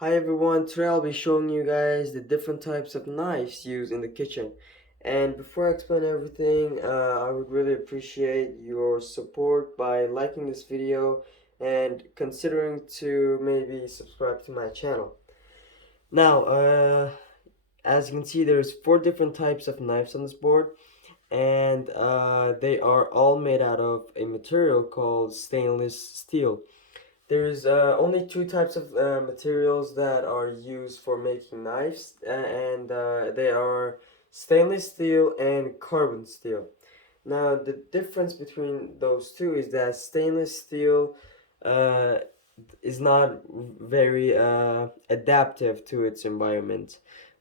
Hi everyone, today I'll be showing you guys the different types of knives used in the kitchen. And before I explain everything, I would really appreciate your support by liking this video and considering to maybe subscribe to my channel. Now, as you can see, there's four different types of knives on this board, and they are all made out of a material called stainless steel. There's only two types of materials that are used for making knives, and they are stainless steel and carbon steel. Now, the difference between those two is that stainless steel uh, is not very adaptive to its environment,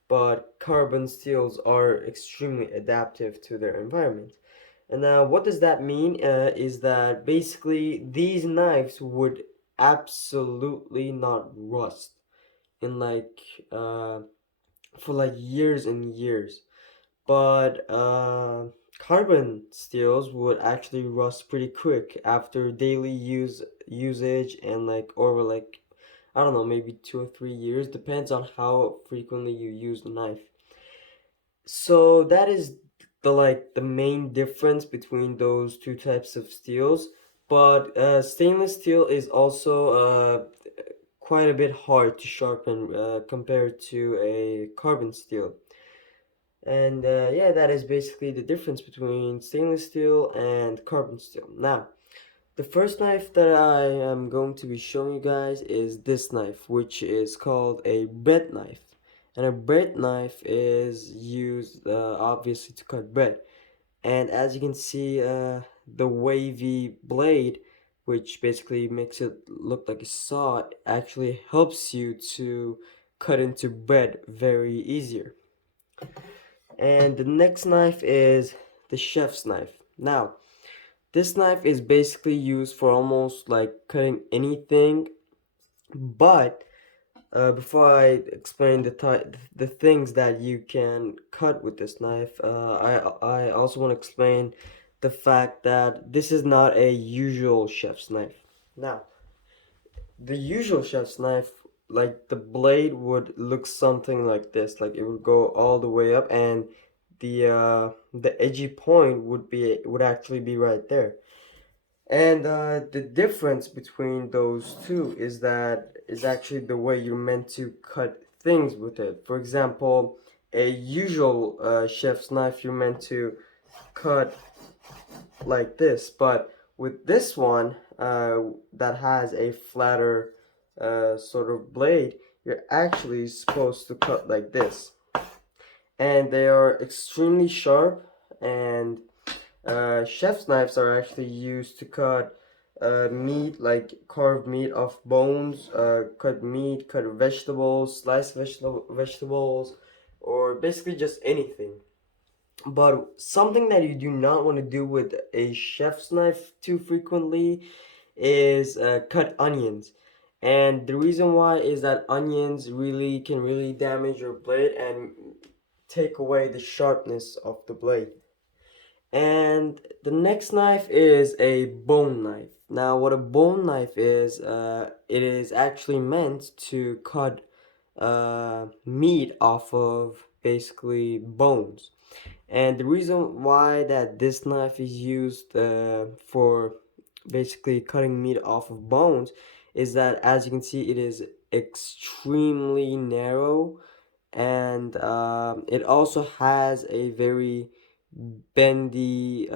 but carbon steels are extremely adaptive to their environment. And what does that mean? Is that basically these knives would absolutely not rust in uh, for like years and years. But carbon steels would actually rust pretty quick after daily usage and like over like I don't know, maybe 2 or 3 years, depends on how frequently you use the knife. So that is the main difference between those two types of steels. But stainless steel is also quite a bit hard to sharpen compared to a carbon steel. And yeah, that is basically the difference between stainless steel and carbon steel. Now, the first knife that I am going to be showing you guys is this knife, which is called a bread knife. And a bread knife is used obviously to cut bread. And as you can see, the wavy blade, which basically makes it look like a saw, actually helps you to cut into bread very easier. And the next knife is the chef's knife. Now, this knife is basically used for almost like cutting anything, but before I explain the things that you can cut with this knife, I also want to explain the fact that this is not a usual chef's knife. Now, the usual chef's knife, like the blade would look something like this, like it would go all the way up, and the edgy point would actually be right there. And the difference between those two is actually the way you're meant to cut things with it. For example, a usual chef's knife, you're meant to cut like this, but with this one that has a flatter sort of blade, you're actually supposed to cut like this. And they are extremely sharp, and chef's knives are actually used to cut meat, like carved meat off bones, cut meat, cut vegetables, slice vegetables, or basically just anything. But something that you do not want to do with a chef's knife too frequently is cut onions. And the reason why is that onions can really damage your blade and take away the sharpness of the blade. And the next knife is a bone knife. Now, what a bone knife is, it is actually meant to cut meat off of basically bones. And the reason why that this knife is used for basically cutting meat off of bones is that, as you can see, it is extremely narrow, and it also has a very bendy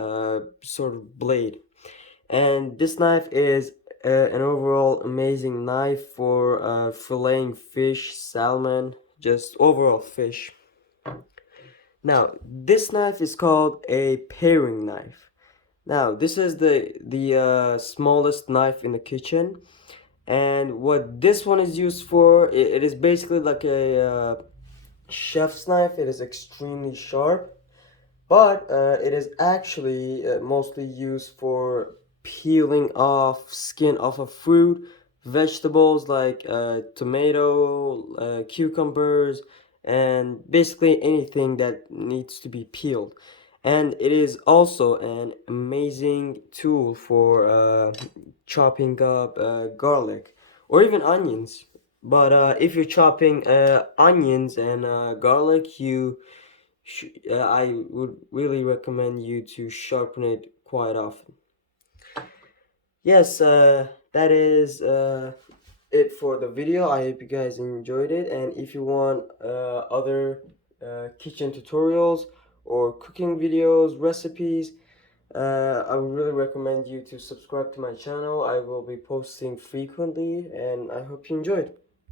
sort of blade. And this knife is an overall amazing knife for filleting fish, salmon, just overall fish. Now, this knife is called a paring knife. Now, this is the smallest knife in the kitchen, and what this one is used for, it is basically like a chef's knife. It is extremely sharp, but it is actually mostly used for peeling off skin off of fruit, vegetables like tomato, cucumbers, and basically anything that needs to be peeled. And it is also an amazing tool for chopping up garlic or even onions. But if you're chopping onions and garlic, I would really recommend you to sharpen it quite often. Yes, that is it for the video. I hope you guys enjoyed it, and if you want other kitchen tutorials or cooking videos, recipes, I would really recommend you to subscribe to my channel. I will be posting frequently, and I hope you enjoyed.